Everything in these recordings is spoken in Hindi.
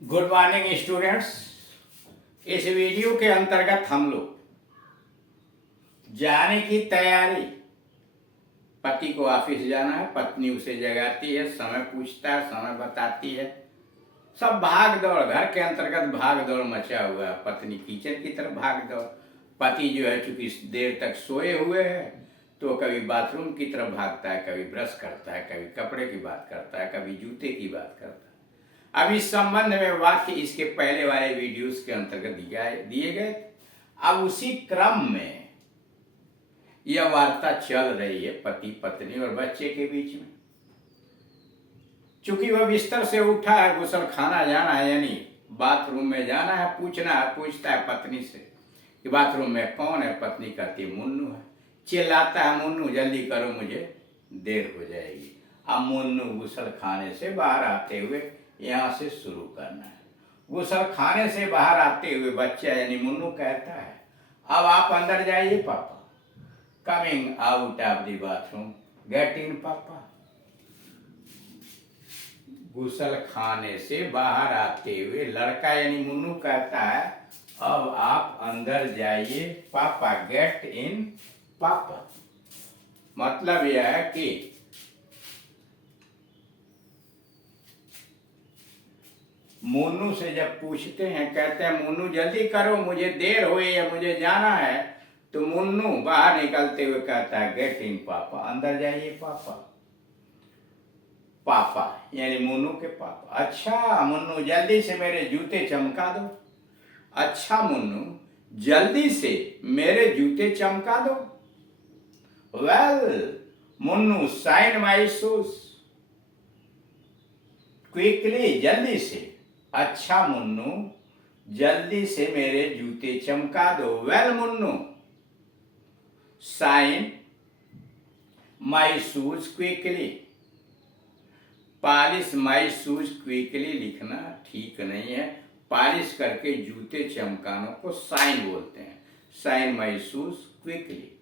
Good morning students. इस वीडियो के अंतर्गत हम लोग जाने की तैयारी। पति को ऑफिस जाना है, पत्नी उसे जगाती है, समय पूछता है, समय बताती है। सब भाग दौड़, घर के अंतर्गत भाग दौड़ मचा हुआ है। पत्नी किचन की तरफ भाग दौड़, पति जो है चूंकि देर तक सोए हुए हैं तो कभी बाथरूम की तरफ भागता है, कभी ब्रश करता है, कभी कपड़े की बात करता है, कभी जूते की बात करता है। अब इस संबंध में वाक्य इसके पहले वाले वीडियोस के अंतर्गत दिए गए। अब उसी क्रम में यह वार्ता चल रही है पति पत्नी और बच्चे के बीच में। चूंकि वह बिस्तर से उठा है, गुसल खाना जाना है, यानी बाथरूम में जाना है, पूछता है पत्नी से कि बाथरूम में कौन है। पत्नी कहती है मुन्नू है। चिल्लाता है मुन्नू जल्दी करो, मुझे देर हो जाएगी। अब मुन्नू गुसल खाने से बाहर आते हुए यहाँ से शुरू करना है। गुसल खाने से बाहर आते हुए बच्चा यानी मुन्नू कहता है अब आप अंदर जाइए पापा। Coming out of the bathroom, get in पापा। गुसल खाने से बाहर आते हुए लड़का यानी मुन्नू कहता है अब आप अंदर जाइए पापा, गेट इन पापा। मतलब यह है कि मुन्नू से जब पूछते हैं, कहते हैं मुन्नू जल्दी करो, मुझे देर हुई है, मुझे जाना है, तो मुन्नू बाहर निकलते हुए कहता है गेट इन पापा, अंदर जाइए पापा। पापा यानी मुन्नू के पापा। अच्छा मुन्नू जल्दी से मेरे जूते चमका दो। अच्छा मुन्नू जल्दी से मेरे जूते चमका दो। Well Munnu shine my shoes quickly, जल्दी से। अच्छा मुन्नू जल्दी से मेरे जूते चमका दो। Well Munnu shine my shoes quickly. Polish my shoes quickly लिखना ठीक नहीं है। पॉलिश करके जूते चमकानों को शाइन बोलते हैं। Shine my shoes quickly.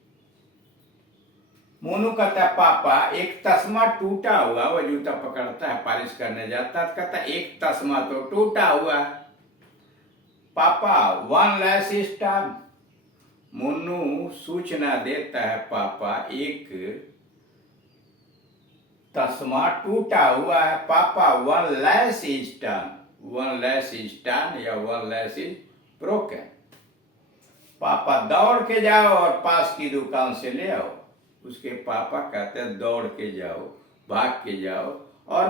Monu कहता है पापा एक तस्मा टूटा हुआ। वह जूता पकड़ता है, पॉलिश करने जाता है, कहता है एक तस्मा तो टूटा हुआ है। पापा वन लेस स्टार। मुन्नू सूचना देता है पापा एक तस्मा टूटा हुआ है। पापा one less star. One less star या वन लेस इज ब्रोकन। पापा दौड़ के जाओ और पास की दुकान से ले आओ। उसके पापा कहते हैं दौड़ के जाओ, भाग के जाओ और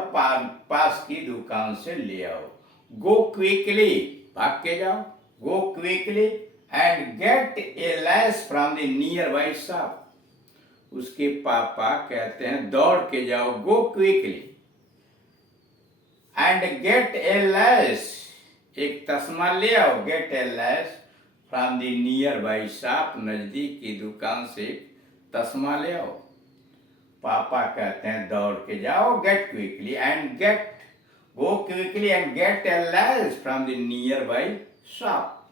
पास की दुकान से ले आओ। गो क्विकली, भाग के जाओ। Go quickly and get a lace from the nearby shop. उसके पापा कहते हैं दौड़ के जाओ, go quickly and get a lace, एक तस्मा ले आओ। Get a lace from the nearby shop, नजदीक की दुकान से तस्मा ले आओ। पापा कहते हैं दौड़ के जाओ, get quickly and get, go quickly and get a lace from the nearby shop.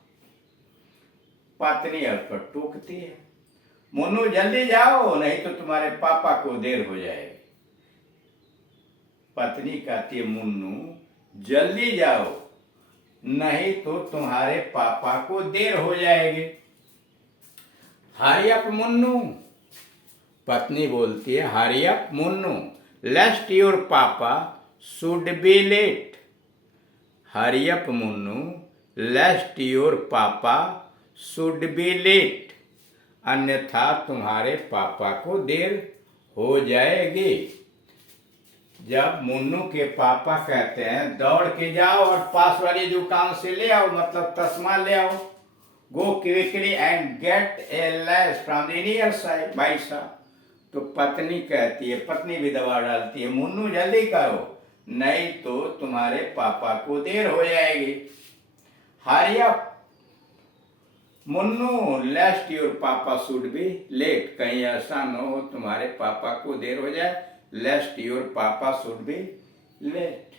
पत्नी अब पर टोकती है मुन्नू जल्दी जाओ, नहीं तो तुम्हारे पापा को देर हो जाएगी। पत्नी कहती है मुन्नू जल्दी जाओ, नहीं तो तुम्हारे पापा को देर हो जाएगी। Hurry up Munnu. पत्नी बोलती है hurry up Munnu, lest your papa should be late. Hurry up Munnu, lest your papa should be late, अन्यथा तुम्हारे पापा को देर हो जाएगी। जब मुन्नू के पापा कहते हैं दौड़ के जाओ और पास वाली दुकान से ले आओ, मतलब तस्मा ले आओ। Go quickly and get a lace from the near side by shop. तो पत्नी कहती है, पत्नी भी दबाव डालती है मुन्नू जल्दी करो, नहीं तो तुम्हारे पापा को देर हो जाएगी। Hurry up Munnu, lest your papa should be late, कहीं ऐसा न हो तुम्हारे पापा को देर हो जाए। लेस्ट your papa should be late.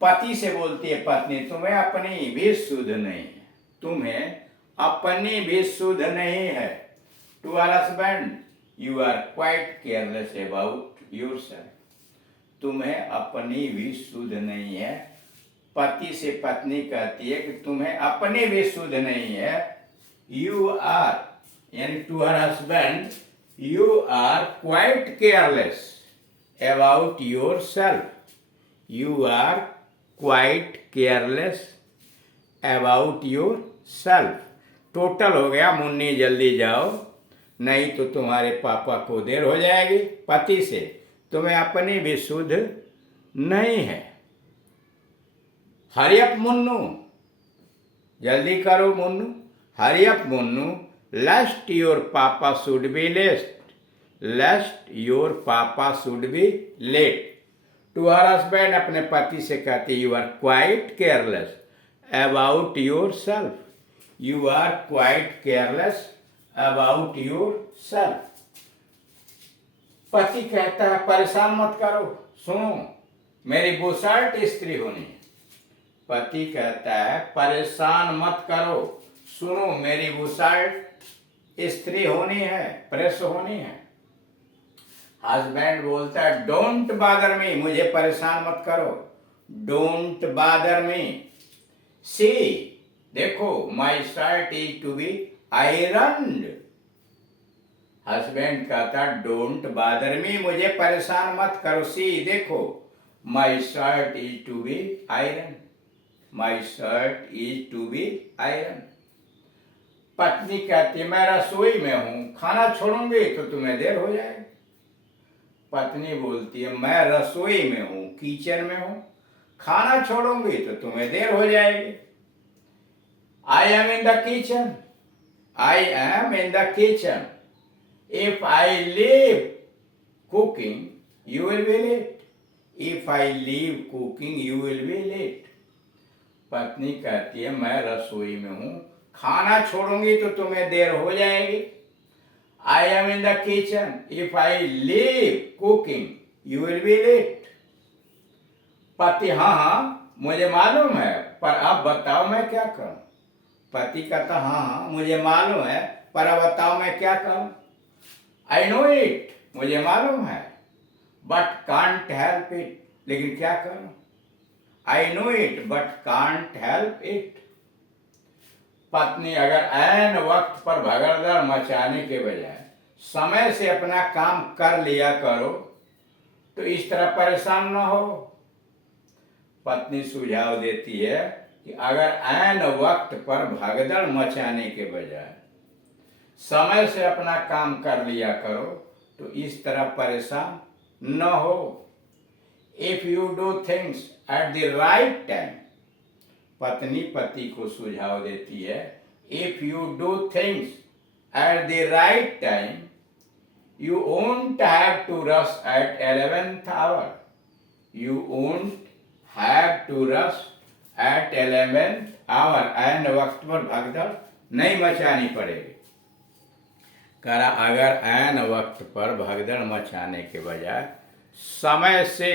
पति से बोलती है पत्नी तुम्हें अपनी भी सुध नहीं है, तुम्हें अपनी भी सुध नहीं है। To our husband you are quite careless about yourself. तुम्हें अपनी भी सुध नहीं है, पति से पत्नी कहती है कि तुम्हें अपने भी शुद्ध नहीं है। यू आर यानी to her husband, you are quite careless about yourself. You are quite careless about yourself. Total हो गया, मुन्नी जल्दी जाओ नहीं तो तुम्हारे पापा को देर हो जाएगी। पति से, तुम्हें अपनी भी शुद्ध नहीं है। हरी अप मुन्नू, जल्दी करो Munnu. Hurry up Munnu, lest your papa should be late. Lest your papa should be late. To her husband, अपने पति से कहती you are quite careless about yourself. You are quite careless about yourself. पति कहता है परेशान मत करो, सुनो मेरी बुशर्ट इस्त्री होनी है। पति कहता है परेशान मत करो, सुनो मेरी बुशर्ट इस्त्री होनी है, प्रेस होनी है। हस्बैंड बोलता है डोंट बादर मी, मुझे परेशान मत करो, डोंट बादर मी। सी, देखो my shirt is to be ironed. Husband कहता डोंट बादर मी, मुझे परेशान मत करो। सी, देखो my shirt is to be iron. My shirt is to be iron. पत्नी कहती है मैं रसोई में हूं, खाना छोड़ूंगी तो तुम्हें देर हो जाएगी। पत्नी बोलती है मैं रसोई में हूं, किचन में हूं, खाना छोड़ूंगी तो तुम्हें देर हो जाएगी। I am in the kitchen. I am in the kitchen. If I leave cooking, you will be late. If I leave cooking, you will be late. पत्नी कहती है मैं रसोई में हूं, खाना छोड़ूंगी तो तुम्हें देर हो जाएगी। I am in the kitchen. If I leave cooking, you will be late. पति हाँ मुझे मालूम है, पर अब बताओ मैं क्या करूं। पति कहता हाँ मुझे मालूम है, पर अब बताओ मैं क्या करूं। आई नो इट, मुझे मालूम है, बट कांट हेल्प इट, लेकिन क्या करूं। I know it but can't help it. पत्नी अगर ऐन वक्त पर भगदड़ मचाने के बजाय समय से अपना काम कर लिया करो तो इस तरह परेशान न हो। पत्नी सुझाव देती है कि अगर ऐन वक्त पर भगदड़ मचाने के बजाय समय से अपना काम कर लिया करो तो इस तरह परेशान न हो। If you do things at the right time, पत्नी पति को सुझाव देती है if you do things at the right time you won't have to rush at 11th hour। You won't have to rush at 11th hour। And वक्त पर भगदड़ नहीं मचानी पड़ेगी। करा अगर ऐन वक्त पर भगदड़ मचाने के बजाय समय से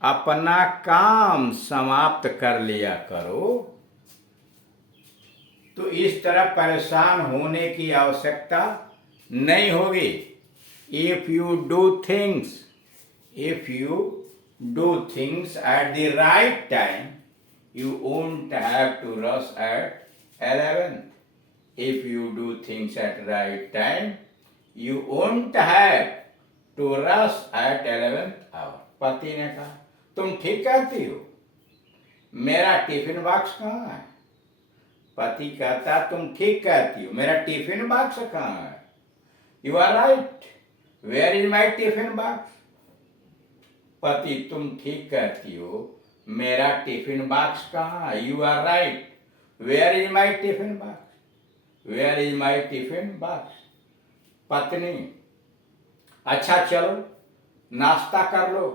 अपना काम समाप्त कर लिया करो तो इस तरह परेशान होने की आवश्यकता नहीं होगी। If you do things at the right time you won't have to rush at 11th। If you do things at right time, you won't have to rush at 11th hour। पति ने कहा तुम ठीक कहती हो, मेरा टिफिन बॉक्स कहाँ है। पति कहता तुम ठीक कहती हो, मेरा टिफिन बॉक्स कहाँ है। You are right, where is my tiffin box. पति तुम ठीक कहती हो, मेरा टिफिन बॉक्स कहाँ है। You are right, where is my tiffin box. Where is my tiffin box. पत्नी अच्छा चलो नाश्ता कर लो,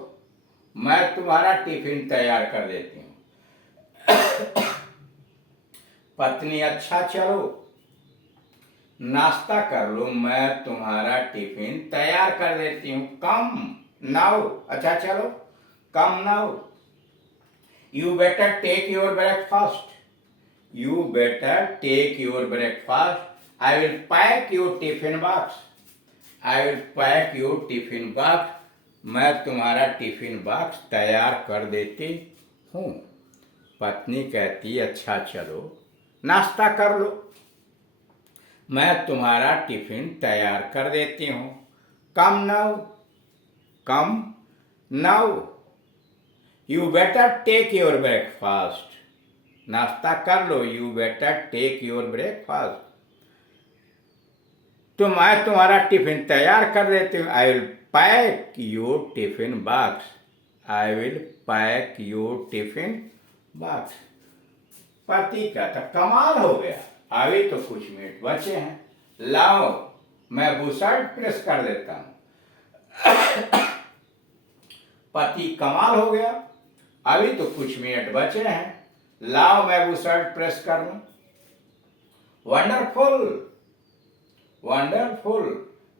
मैं तुम्हारा टिफिन तैयार कर देती हूँ। पत्नी अच्छा चलो नाश्ता कर लो, मैं तुम्हारा टिफिन तैयार कर देती हूँ। कम नाउ, अच्छा चलो come now. You better take your breakfast. You better take your breakfast. I will pack your tiffin box. I will pack your tiffin box. मैं तुम्हारा टिफिन बॉक्स तैयार कर देती हूँ। पत्नी कहती अच्छा चलो नाश्ता कर लो, मैं तुम्हारा टिफिन तैयार कर देती हूँ। Come now, come now, you better take your breakfast. नाश्ता कर लो, you better take your breakfast. तो मैं तुम्हारा टिफिन तैयार कर देती हूँ। I will pack your tiffin box, I will pack your tiffin box. पति का तो कमाल हो गया, अभी तो कुछ मिनट बचे हैं, लाओ मैं बुशर्ट प्रेस कर देता हूँ। पति कमाल हो गया, अभी तो कुछ मिनट बचे हैं, लाओ मैं बुशर्ट प्रेस कर लूं। Wonderful, wonderful,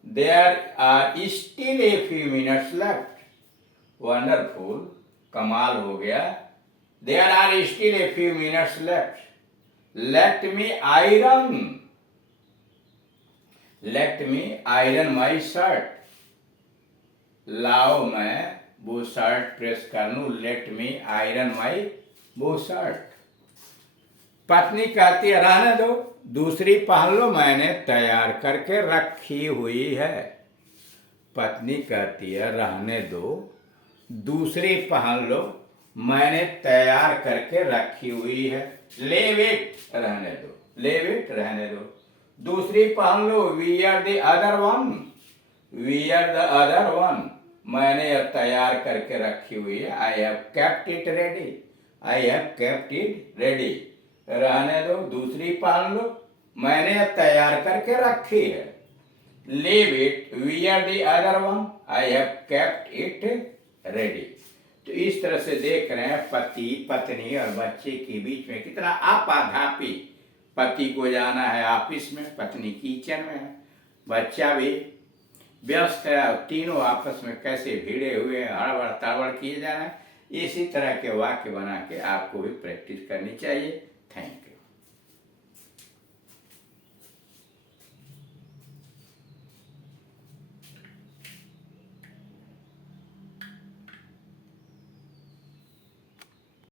there are still a few minutes left. Wonderful, कमाल हो गया, there are still a few minutes left. Let me iron, let me iron my shirt. लाओ मैं वो शर्ट प्रेस कर लूं, लेट मी आयरन माई वो शर्ट। पत्नी कहती है रहने दो, दूसरी पहन लो, मैंने तैयार करके रखी हुई है। पत्नी कहती है रहने दो, दूसरी पहन लो, मैंने तैयार करके रखी हुई है। लेव इट, रहने दो, लेव इट, रहने दो। दूसरी पहन लो, we are the other one, we are the other one, मैंने अब तैयार करके रखी हुई है। I have kept it ready, I have kept it ready. रहने दो, दूसरी पहन लो, मैंने अब तैयार करके रखी है। Leave it, we are the other one, I have kept it ready. तो इस तरह से देख रहे हैं पति पत्नी और बच्चे के बीच में कितना आपाधापी। पति को जाना है ऑफिस में, पत्नी किचन में है, बच्चा भी व्यस्त है, और तीनों आपस में कैसे भिड़े हुए हड़बड़ तड़बड़ किए जा रहे हैं। इसी तरह के वाक्य बना के आपको भी प्रैक्टिस करनी चाहिए। Thank you.